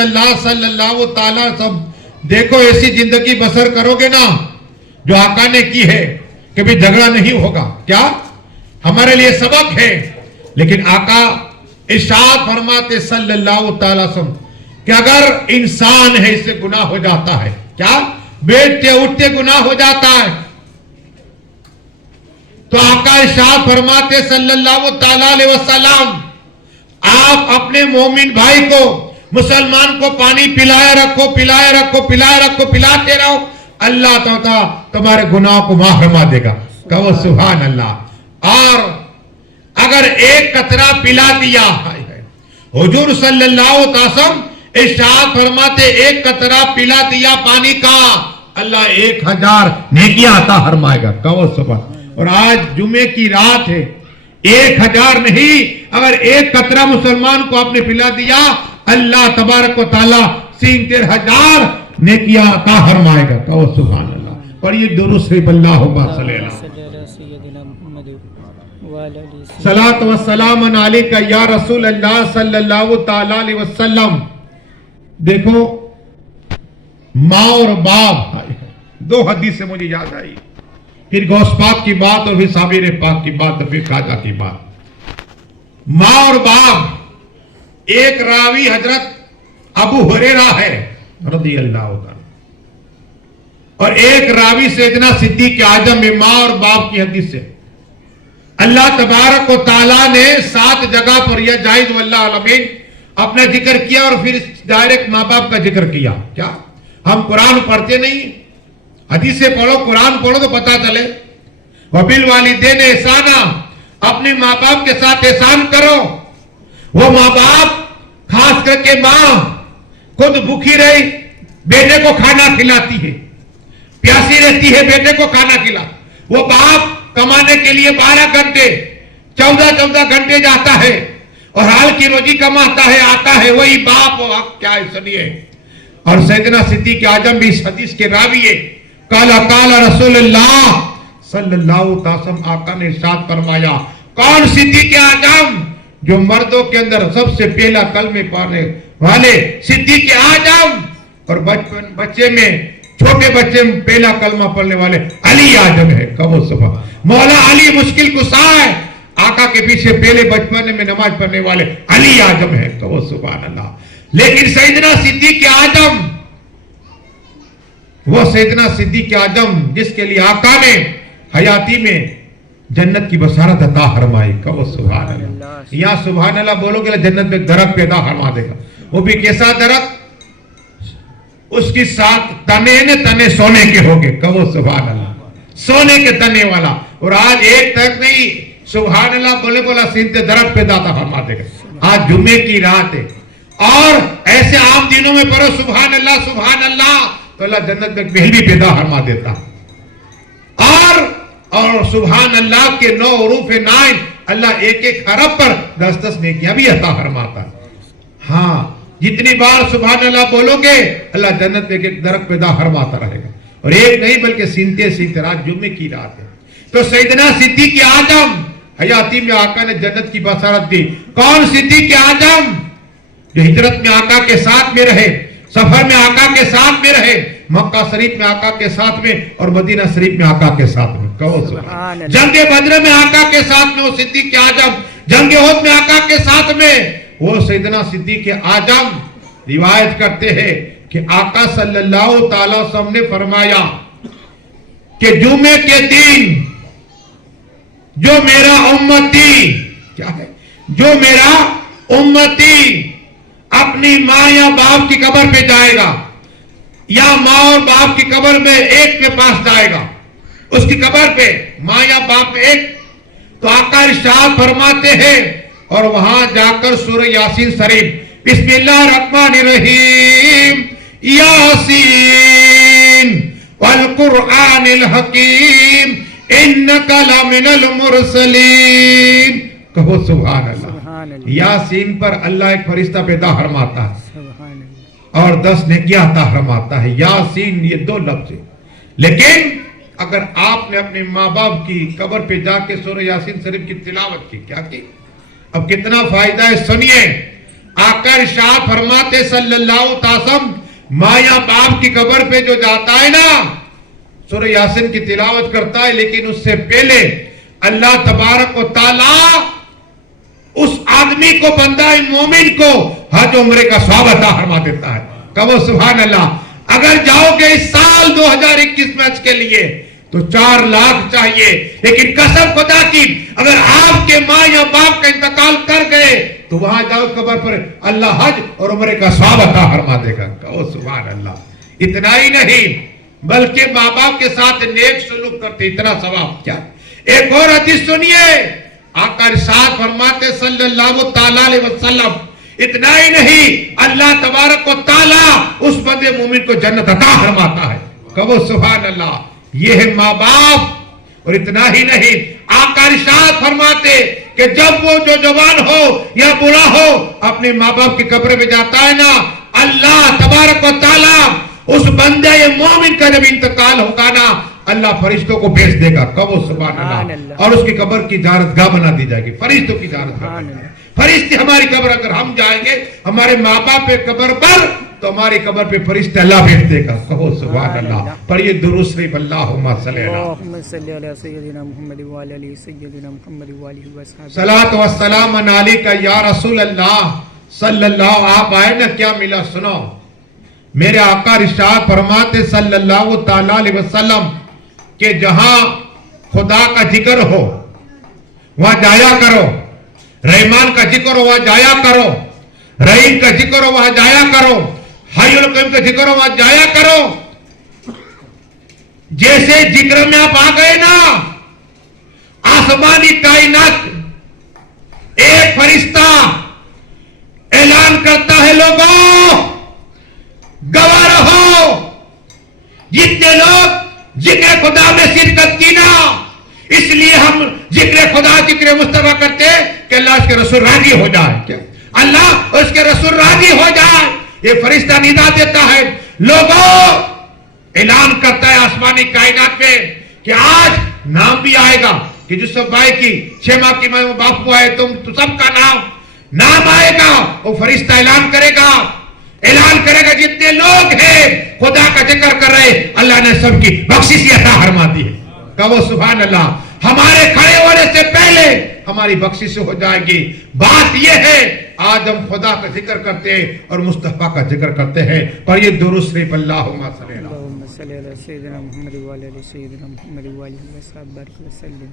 اللہ صلی اللہ تعالیٰ سب دیکھو ایسی زندگی بسر کرو گے نا جو آقا نے کی ہے، کبھی جھگڑا نہیں ہوگا. کیا ہمارے لیے سبق ہے. لیکن آقا ارشاد فرماتے صلی اللہ تعالیٰ وسلم کہ اگر انسان ہے اس سے گناہ ہو جاتا ہے. کیا بیٹھتے اٹھتے گناہ ہو جاتا ہے تو آقا ارشاد فرماتے صلی اللہ تعالیٰ علیہ وسلم آپ اپنے مومن بھائی کو، مسلمان کو پانی پلائے رکھو، پلائے رکھو، پلائے رکھو، پلاتے رہو، اللہ تعالیٰ تمہارے گناہ کو معاف فرما دے گا. کہو سبحان اللہ. اور اگر ایک قطرہ پلا دیا، حضور صلی اللہ علیہ وسلم ارشاد فرماتے ایک قطرہ پلا دیا پانی کا، اللہ 1000 نیکیاں عطا فرمائے گا. کہو سبحان. اور آج جمعے کی رات ہے، 1000 نہیں، اگر ایک قطرہ مسلمان کو آپ نے پلا دیا، اللہ تبارک و تعالیٰ 7000 نیکیاں عطا فرمائے گا. کہو سبحان اللہ. اور یہ درود شریف اللہم صلی اللہ صلاۃ و سلام علیکہ یا رسول اللہ صلی اللہ تعالیٰ علیہ وسلم. دیکھو ماں اور باپ، دو حدیث سے مجھے یاد آئی، پھر غوث پاک کی بات اور پھر صابر پاک کی بات اور پھر خواجہ کی بات. ماں اور باپ، ایک راوی حضرت ابو ہریرہ ہے رضی اللہ عنہ، اور ایک راوی سیدنا صدیق اعظم میں ماں اور باپ کی حدیث سے. اللہ تبارک و تعالیٰ نے 7 جگہ پر یہ جائز واللہ العالمین اپنا ذکر کیا اور پھر ڈائریکٹ ماں باپ کا ذکر کیا. کیا ہم قرآن پڑھتے نہیں؟ حدیثیں پڑھو، قرآن پڑھو تو پتا چلے. وَبِالْوَالِدَيْنِ احسانا، اپنے ماں باپ کے ساتھ احسان کرو. وہ ماں باپ، خاص کر کے ماں خود بھوکی رہی بیٹے کو کھانا کھلاتی ہے، پیاسی رہتی ہے بیٹے کو کھانا کھلا. وہ باپ کمانے کے لیے 12 گھنٹے 14 گھنٹے جاتا ہے اور حال کی روزی کماتا ہے، آتا ہے، وہی باپ کیا ہے سنیے. اور سیدنا صدیق اعظم بھی اس حدیث کے راوی ہے. قال رسول اللہ صلی اللہ علیہ وسلم، آقا نے ارشاد فرمایا، کون صدیق اعظم؟ جو مردوں کے اندر سب سے پہلا کلمے پڑھنے والے صدیق اعظم، اور بچے میں چھوٹے بچے میں پہلا کلمہ پڑھنے والے علی اعظم ہے. کہو سبحان. مولا علی مشکل کشا ہے، آقا کے پیچھے پہلے بچپن میں نماز پڑھنے والے علی اعظم ہے. کہو سبحان اللہ. لیکن سیدنا صدیق اعظم، وہ سیدنا صدیق اعظم جس کے لیے آقا نے حیاتی میں جنت کی بشارت عطا فرمائی. کہو سبحان اللہ. یا سبحان اللہ بولو گے جنت میں درخت پیدا فرما دے گا. وہ بھی کیسا درخت؟ اس کی 7 تنے سونے کے ہوگے. کہو سبحان اللہ. سونے کے تنے والا. اور آج ایک تک نہیں، سبحان اللہ بولے بولا سینتے درخت پیدا فرما دے گا. آج جمعے کی رات ہے اور ایسے عام دنوں میں پڑھو سبحان اللہ سبحان اللہ تو اللہ جنت میں محل بھی پیدا فرما دیتا. اور سبحان اللہ کے 9 حروف 9 اللہ ایک حرف پر 10 نیکیاں بھی عطا فرماتا. ہاں جتنی بار سبحان اللہ بولو گے اللہ جنت میں ایک درخت پیدا فرماتا رہے گا. اور ایک نہیں بلکہ سینتے رات جمعے کی رات ہے. تو سیدنا صدیق اعظم حیاتی میں آقا نے جنت کی بشارت دی. کون صدیق اعظم؟ جو ہجرت میں آقا کے ساتھ میں رہے، سفر میں آقا کے ساتھ میں رہے، مکہ شریف میں آقا کے ساتھ میں اور مدینہ شریف میں آقا کے ساتھ میں. کہو سبحان. جنگ بدر میں آقا کے ساتھ میں وہ صدیق اعظم، جنگ احد میں آقا کے ساتھ میں وہ سیدنا صدیق اعظم. روایت کرتے ہیں کہ آقا صلی اللہ تعالی وسلم نے فرمایا کہ جمعے کے دن جو میرا امتی، کیا ہے؟ جو میرا امتی اپنی ماں یا باپ کی قبر پہ جائے گا یا ماں اور باپ کی قبر میں ایک کے پاس جائے گا، اس کی قبر پہ ماں یا باپ ایک، تو آقا ارشاد فرماتے ہیں اور وہاں جا کر سورہ یاسین شریف بسم اللہ الرحمن الرحیم یاسین والقرآن الحکیم انک لمن المرسلین. کہو سبحان اللہ. یاسین پر اللہ ایک فرشتہ پیدا فرماتا ہے اور 10 نیکیاں عطا فرماتا ہے. یاسین یہ 2 لفظ ہیں. لیکن اگر آپ نے اپنے ماں باپ کی قبر پہ جا کے سورہ یاسین شریف کی تلاوت کی، کیا کی؟ اب کتنا فائدہ ہے سنیے. آقا ارشاد فرماتے صلی اللہ علیہ وسلم، ماں یا باپ کی قبر پہ جو جاتا ہے نا، سورہ یاسین کی تلاوت کرتا ہے، لیکن اس سے پہلے اللہ تبارک و تعالی اس آدمی کو، بندہ مومن کو حج عمرے کا ثواب عطا فرما دیتا ہے. کہو سبحان اللہ. اگر جاؤ گے اس سال 2021 میں حج کے لیے تو 4 لاکھ چاہیے، لیکن قسم خدا کی اگر آپ کے ماں یا باپ کا انتقال کر گئے تو وہاں جاؤ قبر پر، اللہ حج اور عمرے کا ثواب عطا فرما دے گا. کہو سبحان اللہ. اتنا ہی نہیں بلکہ ماں باپ کے ساتھ نیک سلوک کرتے اتنا ثواب کیا. ایک اور حدیث سنیے، آقا ارشاد فرماتے صلی اللہ تعالی علیہ وسلم، اتنا ہی نہیں اللہ تبارک و تعالی اس بندے مومن کو جنت عطا فرماتا ہے. کہو سبحان اللہ. یہ ہے ماں باپ. اور اتنا ہی نہیں آقا ارشاد فرماتے کہ جب وہ جو جوان ہو یا بوڑھا ہو اپنے ماں باپ کی قبر میں جاتا ہے نا، اللہ تبارک و تعالی اس بندے مومن کا جب انتقال ہوگا نا، اللہ فرشتوں کو بھیج دے گا. کہو سبحان اللہ. اور اس کی قبر کی زیارت گاہ بنا دی جائے گی، فرشتوں کی زیارت گاہ. فرشتے ہماری قبر، اگر ہم جائیں گے ہمارے ماں باپ پہ قبر پر تو ہماری قبر پہ فرشتے اللہ بھیج دے گا. کہو سبحان اللہ. پر یہ درود شریف اللہم صلی علی سیدنا محمد وعلی آلہ سیدنا محمد وعلی وصحبہ صلاۃ و سلام علیک یا رسول اللہ صلی اللہ. آپ آئے نا، کیا ملا سنو. میرے آقا ارشاد فرماتے صلی اللہ تعالی علیہ وسلم کہ جہاں خدا کا ذکر ہو وہاں جایا کرو، رحمان کا ذکر ہو وہاں جایا کرو، رحیم کا ذکر ہو وہاں جایا کرو، حی القیوم کا ذکر ہو وہاں جایا کرو. جیسے ذکر میں آپ آ گئے نا، آسمانی کائنات ایک فرشتہ اعلان کرتا ہے، لوگوں گواہ رہو، جتنے لوگ ذکر خدا میں شرکت کی نا. اس لیے ہم ذکر خدا، ذکر مصطفیٰ کرتے کہ اللہ اس کے رسول راضی ہو جائے، اللہ اس کے رسول راضی ہو جائے. یہ فرشتہ ندا دیتا ہے، لوگوں اعلان کرتا ہے آسمانی کائنات میں کہ آج نام بھی آئے گا کہ یوسف بھائی کی 6 ماہ کی باپ کو آئے تم تو سب کا نام آئے گا. وہ فرشتہ اعلان کرے گا جتنے لوگ ہیں خدا کا ذکر کر رہے، اللہ نے سب کی بخشش عطا فرما دی ہے. کہو سبحان اللہ. ہمارے کھڑے ہونے سے پہلے ہماری بخشش ہو جائے گی. بات یہ ہے آج ہم خدا کا ذکر کرتے ہیں اور مصطفیٰ کا ذکر کرتے ہیں. پر یہ درود شریف اللہم صلی علی سیدنا محمد وعلی آلہ سیدنا محمد وعلی وصحبہ وسلم.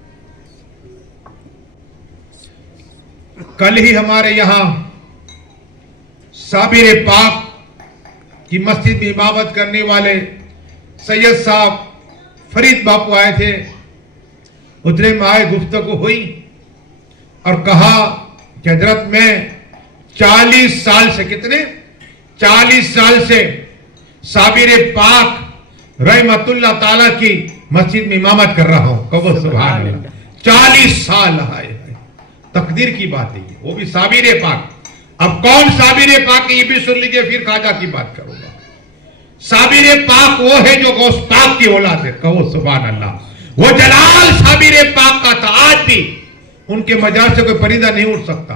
کل ہی ہمارے یہاں صابر پاک کی مسجد میں امامت کرنے والے سید صاحب فرید باپو آئے تھے. اتنے میں آئے، گفتگو ہوئی اور کہا کہ حضرت میں 40 سال سے 40 سال سے صابر پاک رحمت اللہ تعالیٰ کی مسجد میں امامت کر رہا ہوں. کہو سبحان اللہ. 40 سال آئے، تقدیر کی بات ہے. وہ بھی صابر پاک. اب کون صابر پاک یہ بھی سن لیجئے، پھر خواجہ کی بات کروں گا. صابر پاک وہ ہے جو غوث پاک کی اولاد ہے. کہو سبحان اللہ. وہ جلال صابر پاک کا تھا، آج بھی ان کے مزار سے کوئی پرندہ نہیں اڑ سکتا.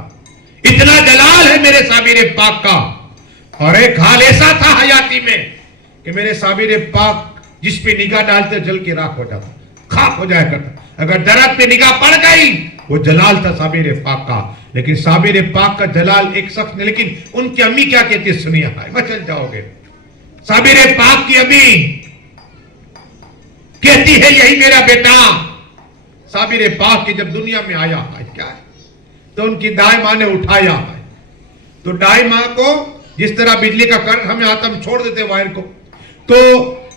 اتنا جلال ہے میرے صابر پاک کا. اور ایک حال ایسا تھا حیاتی میں کہ میرے صابر پاک جس پہ نگاہ ڈالتے جل کے راکھ ہو جاتا، خاک ہو جایا کرتا. اگر درخت پہ نگاہ پڑ گئی وہ جلال تھا صابر پاک کا. لیکن صابر پاک کا جلال ایک شخص نے، لیکن ان کی امی کیا کہتی ہے سنیے، بچل جاؤ گے. صابر پاک کی امی کہتی ہے یہی میرا بیٹا. صابر پاک کی جب دنیا میں آیا ہے کیا ہے تو ان کی دائیں ماں نے اٹھایا ہے. تو دائیں ماں کو جس طرح بجلی کا کرنٹ ہمیں آتا ہم چھوڑ دیتے وائر کو، تو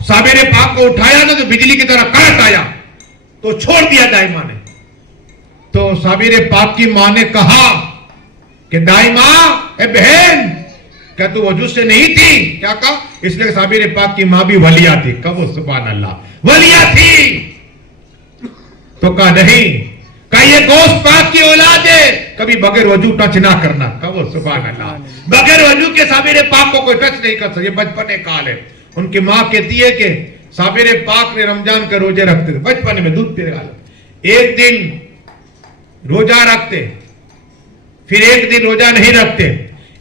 صابر پاک کو اٹھایا نا تو بجلی کی طرح کرنٹ آیا تو چھوڑ دیا دائیں ماں نے. تو صابر پاک کی ماں نے کہا کہ دائیں ماں، اے بہن کیا تو وجود سے نہیں تھی؟ کیا کہا؟ اس لیے صابر پاک کی ماں بھی ولیہ تھی. کہو سبحان اللہ. ولیہ تھی تو کہا نہیں، کہا یہ غوث پاک کی اولاد ہے، کبھی بغیر وضو ٹچ نہ کرنا. کہو سبحان اللہ. بغیر وضو کے صابر پاک کو کوئی ٹچ نہیں کر سکتا. یہ بچپن کال ہے. ان کی ماں کہتی ہے کہ صابر پاک نے رمضان کے روزے رکھتے تھے بچپن میں، دودھ پینے والا. ایک دن روزہ رکھتے، پھر ایک دن روزہ نہیں رکھتے،